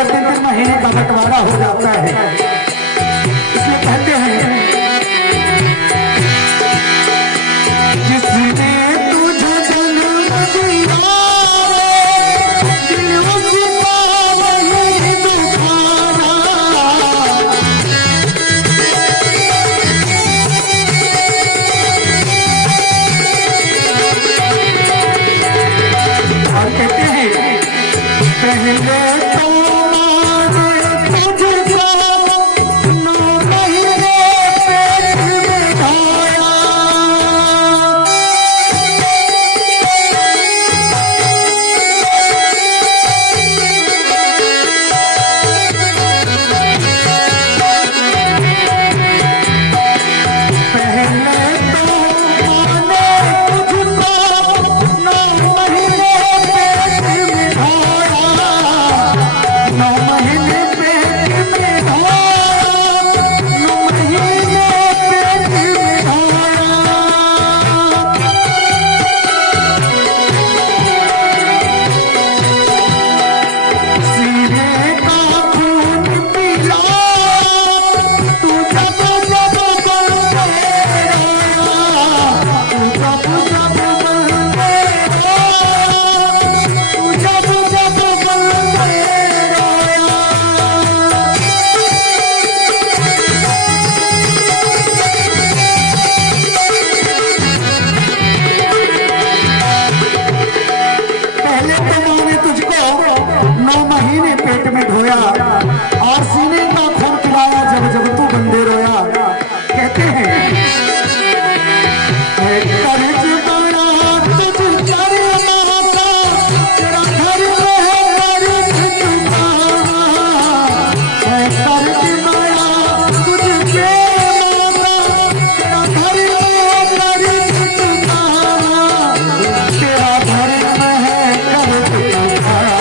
होकर दिन दिन महीने का बंटवारा हो जाता है। इसलिए कहते हैं जिसने तुझे जन्म दिया दिल उसका नहीं दुखाना। और कहते हैं पहले तो और सीने का खून पिलाया जब जब तू बंदे रोया। कहते हैं कर्ज बड़ा तुझ चारे माता तेरा घर में है कर्ज तुम्हारा। कर्ज बड़ा तुझे माता तेरा घर में कर्ज तुम्हारा। तेरा घर में है कर्ज तुम्हारा।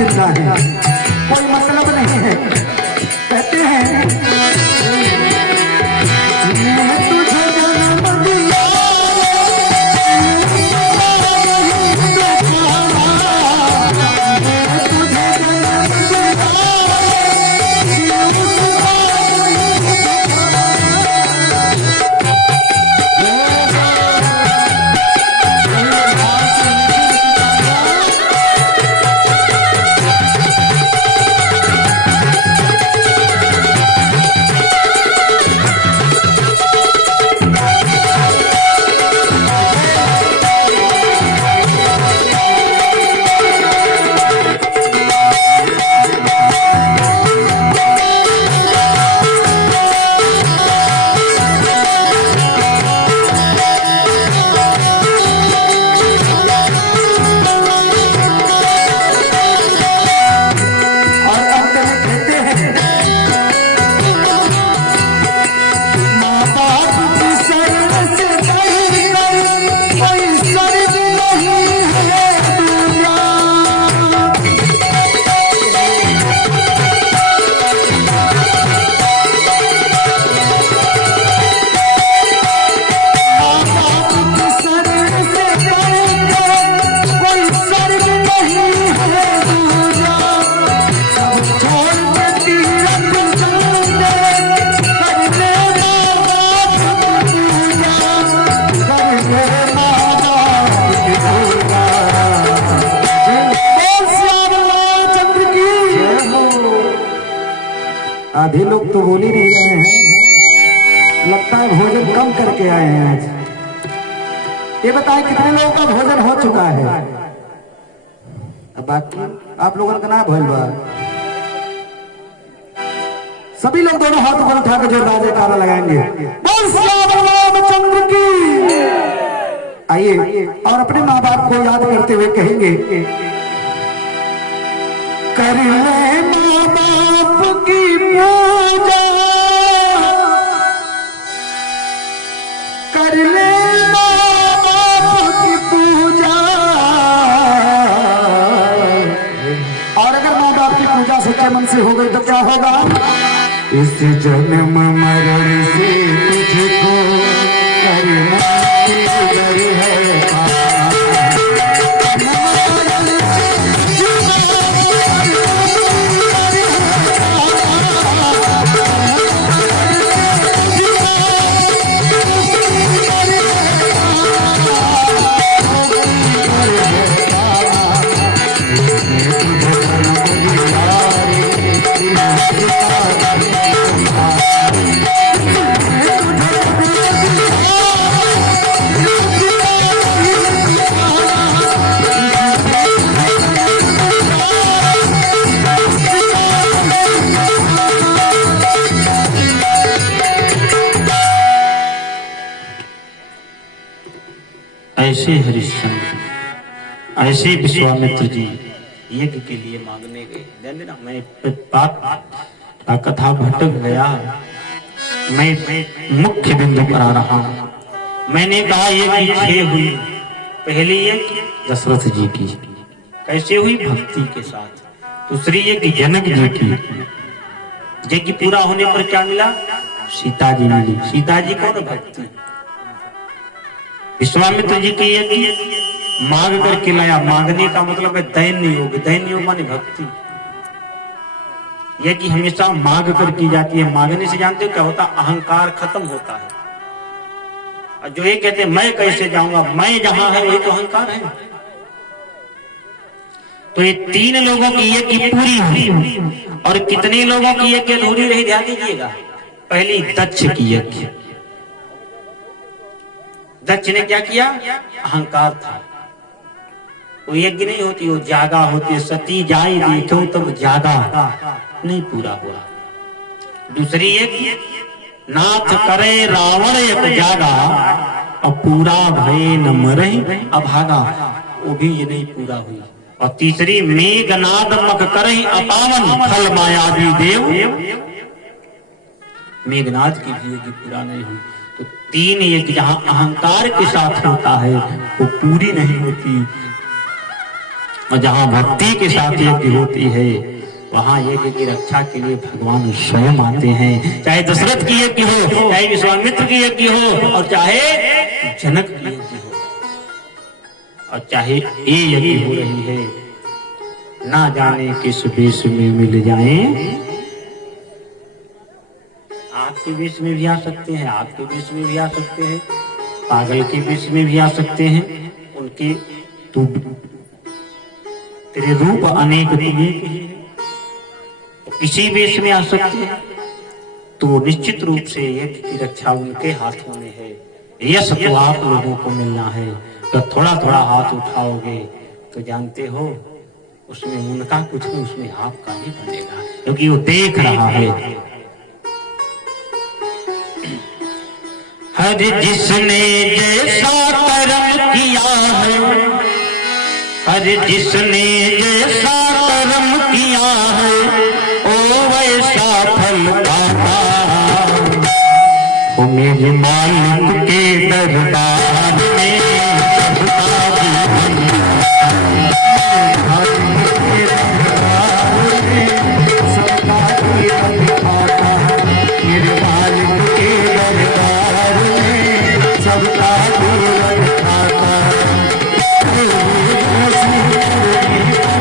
जिंदा है, कोई मतलब नहीं है। कहते हैं तुझे जन्म दिया आधे लोग तो बोल ही नहीं रहे हैं, लगता है भोजन कम करके आए हैं आज। ये बताएं कितने लोगों का भोजन हो चुका है? अब बाकी आप लोगों का ना भोल बा सभी लोग दोनों हाथ ऊपर उठा के जो जयकारा लगाएंगे, बोल श्याम रामचंद्र की। आइए और अपने माँ बाप को याद करते हुए कहेंगे, कर ले माँ बाप की पूजा, कर ले माँ बाप की पूजा। और अगर माँ बाप की पूजा सच्चे मन से हो गई तो क्या होगा? इस जन्म मरण से तुझको करना है। ऐसे हरिश्चंद्र, ऐसे विश्वामित्र जी यज्ञ के लिए मांगने गए। ना मैं बात का कथा भटक गया, मैं मुख्य बिंदु पर आ रहा हूँ। मैंने कहा ये छह हुई। पहली यज्ञ दशरथ जी की कैसे हुई? भक्ति के साथ। दूसरी यज्ञ जनक जी की, यज्ञ पूरा होने पर क्या मिला? सीता जी मिली। सीता जी कौन? भक्ति। विश्वामित्र जी की यज्ञ मांग करके लाया। मांगने का मतलब है दैन्य योग। दैन्य योग माने भक्ति। यज्ञ हमेशा मांग कर की जाती है। मांगने से जानते हो क्या होता? अहंकार खत्म होता है। और जो ये कहते हैं मैं कैसे जाऊंगा, मैं जहां है वही तो अहंकार है। तो ये तीन लोगों की यज्ञ पूरी हुई। और कितने लोगों की यज्ञ अधूरी रही? ध्यान दीजिएगा। पहली दक्ष की यज्ञ। दक्ष ने क्या किया? अहंकार था। वो यज्ञ नहीं होती, वो जागा होती। सती जाई देखो तब जागा, नहीं पूरा हुआ। दूसरी यज्ञ नाथ करे रावण एक जागा, और पूरा भय न मरे अभागा, वो भी ये नहीं पूरा हुई। और तीसरी मेघनाद मख करे अपावन, फल मायावी देव। मेघनाद की भी यज्ञ पूरा नहीं हुई। तो तीन यज्ञ जहां अहंकार के साथ होता है वो पूरी नहीं होती। और जहाँ भक्ति के साथ यज्ञ होती है वहाँ यज्ञ की रक्षा के लिए भगवान स्वयं आते हैं। चाहे दशरथ की यज्ञ हो, चाहे विश्वामित्र की यज्ञ हो, और चाहे जनक की यज्ञ हो, और चाहे ये यज्ञ हो रही है, ना जाने किस वेश में मिल जाए। आपके वेश में भी आ सकते हैं, आपके वेश में भी आ सकते हैं, पागल के वेश में भी आ सकते हैं। उनके तू तेरे रूप अनेक किसी वेश में आ सकते हैं। तो निश्चित रूप से यज्ञ की रक्षा उनके हाथों में है। यश तो आप लोगों को मिलना है। तो थोड़ा थोड़ा हाथ उठाओगे तो जानते हो उसमें उनका कुछ नहीं, उसमें आपका ही बनेगा, क्योंकि वो देख रहा है। हर जिसने जैसा कर्म किया है, हर जिसने जैसा कर्म किया है ओ वैसा फल पाता। वो मेरे मालिक के दरबार